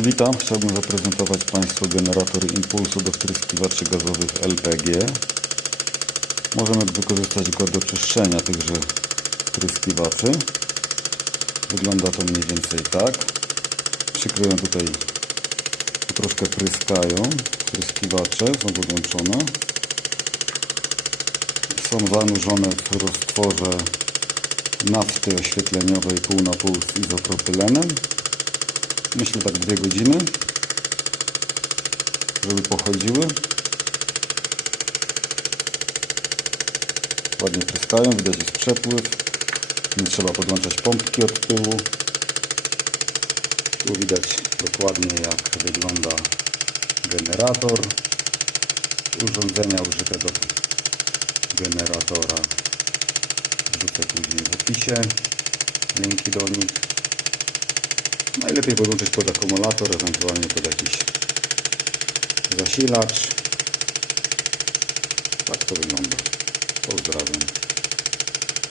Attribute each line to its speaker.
Speaker 1: Witam, chciałbym zaprezentować Państwu generator impulsu do wtryskiwaczy gazowych LPG. Możemy wykorzystać go do czyszczenia tychże wtryskiwaczy. Wygląda to mniej więcej tak. Przykryłem tutaj, troszkę pryskają wtryskiwacze, są podłączone. Są zanurzone w roztworze nafty oświetleniowej pół na pół z izopropylenem. Myślę tak dwie godziny, żeby pochodziły. Ładnie pryskają, widać jest przepływ. Nie trzeba podłączać pompki od tyłu. Tu widać dokładnie jak wygląda generator. Urządzenia użyte do generatora wrzucę później w opisie. Linki do nich. Najlepiej podłączyć pod akumulator, ewentualnie pod jakiś zasilacz. Tak to wygląda. Pozdrawiam.